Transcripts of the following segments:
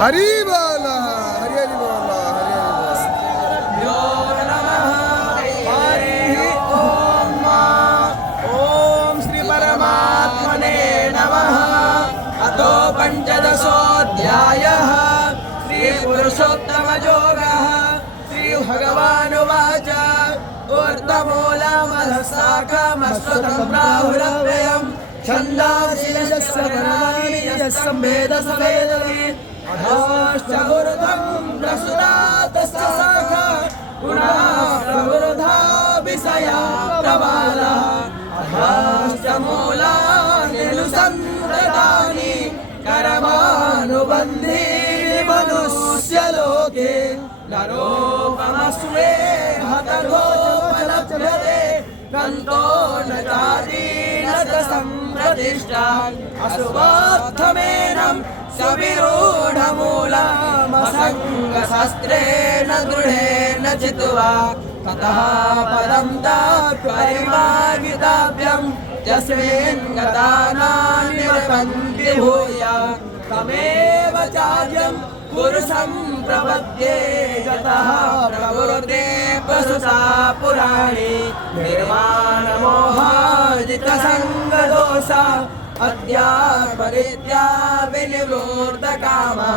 हरि बोला, हरि हरि बोला, हरि हरि बोला। ओम श्री परमात्मने नमः। अतो पंचदशोऽध्यायः श्री पुरुषोत्तम योगः। श्री भगवानुवाच ऊर्ध्वमूलमधःशाखमश्वतं राहुरव्ययम् छन्दांसि यस्य वर्णानि यस्संवेद स वेदवित् अधश्च ऊर्ध्वं प्रसृता तस्य शाखा गुणाः प्रवृद्धा विषया प्रबालः अधश्च मूलानि अनुसन्ततानि कर्मानुबन्धीनि मनुष्यलोके नरोपमस्वे हतघोपलभ्यते कन्तो न जाति न च सम्प्रतिष्ठा अशुभार्थमेनं सविरूढमूलमसङ्गशस्त्रेण दृढेन चित्वा ततः पदं तत्परिमार्गितव्यं यस्मिन् गता नानिवर्तन्ति भूय तमेव चार्यं पुरुषं प्रपद्ये यतः प्रवृत्ते प्रसुता पुराणे निर्माणमोहाजितसङ्गदोषा अध्यात्मरीत्या विनिवृत्तकामा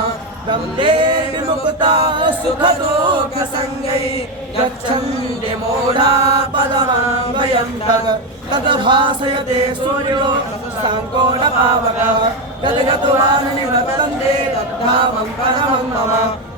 दम्भे विमुक्ता सुखदुःखसंज्ञै गच्छन्ति मूढा पदमाङ्गयं तद्भासयते सूर्यो शाङ्को न पावकः तद्गतवान् निवर्तन्ते तद्धामं परमं मम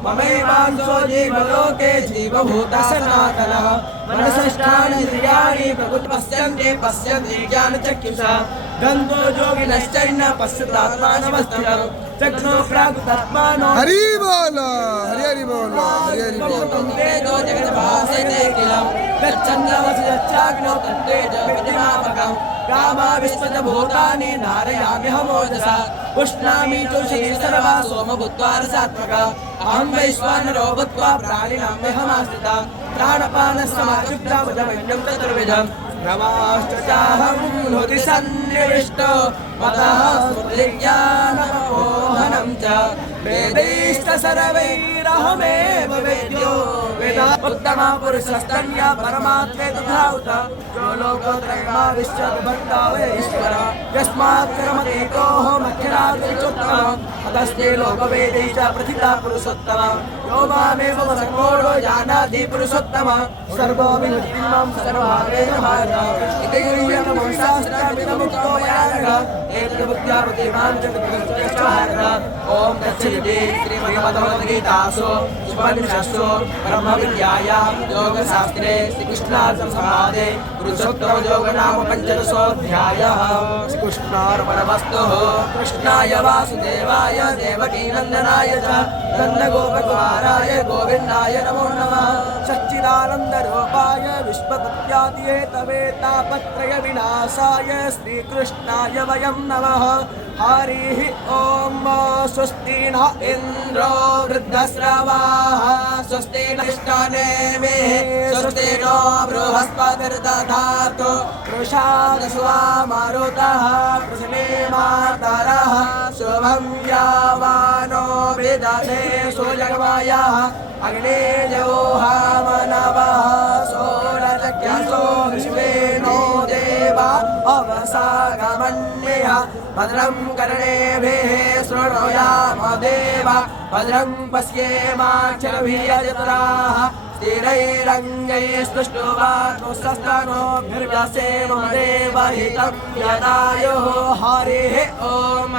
ममैवांशो जीवलोके जीवभूता सनातनः मनसष्ठानीन्द्रियाणि प्रकृतिपश्यन्ते पश्यन्ति ज्ञानचक्षुषा गन्धो योगिनश्चैन पश्यतात्मानमस्थिरं चक्षुः प्रागुतात्मानो हरि बोला, हरि हरि बोला, हरि हरि बोला। तेजो जगद्भासयते किलं गच्छन्नवसि तत्तेज विद्युमापकम् कामा विश्वभूतानि धारयाम्यहमोजसा उष्णामि चोषये सर्वा सोम भूत्वा रसात्मका अहं वैश्वानरो भूत्वा प्राणिनाम्यहमाश्रिता प्राणपानसमायुक्ता भुजमण्डं चतुर्विधम् नमाश्च चाहं हृदि सन्निविष्टो मतः स्मृतिज्ञानमोहनं च वेदैश्च सर्वैरहमेव वेद्यो वेदा उत्तमा पुरुषस्तन्या परमात्मे तथाउत यो लोकोत्रयमाविश्य भक्तावे ईश्वर यस्मात् कर्मदेकोऽहमखिलाद्रिचोत्तमः अतस्ते लोकवेदै च प्रथिता पुरुषोत्तमः यो मामेव सर्वोडो जानाति पुरुषोत्तमः सर्वोऽभिवृद्धिमां सर्वभावेन भारत इति गुह्यतमं शास्त्रमिदमुक्तो यानः एतद्बुद्ध्या बुद्धिमान् च विद्युच्चहारः ॐ तच्छ्रीति श्रीमद्भगवद्गीतासु उपनिषत्सु ब्रह्मविद्यायां योगशास्त्रे श्रीकृष्णार्जुनसंवादे पुरुषोत्तमयोगो नाम पञ्चदशोऽध्यायः श्रीकृष्णार्पणमस्तु कृष्णाय वासुदेवाय देवकीनन्दनाय च नन्दगोपकुमाराय गोविन्दाय नमो नमः सच्चिदानन्दरूपाय विश्वतत्यादिहेतवे तापत्रयविनाशाय श्रीकृष्णाय वयं नमः हरिः ॐ स्वस्ति न इन्द्रो वृद्धश्रवाः स्वस्ति न इष्टनेमिः स्वस्ति नो बृहस्पतिर्दधातु वृषादस्वा मारुतः पृथिवीमातरः शुभं यावानो विदधे सुजगमयः अग्ने जोहामनवः सोरचक्षसो विश्वेनो देवा अवसागमन्यः भद्रं कर्णेभिः शृणुयाम देवा भद्रं पश्येमाक्षरभिर्यजत्राः स्थिरैरङ्गैस्तुष्टुवात्मस्तनोभिर्व्यसेम देवहितं यदायुः हरिः ॐ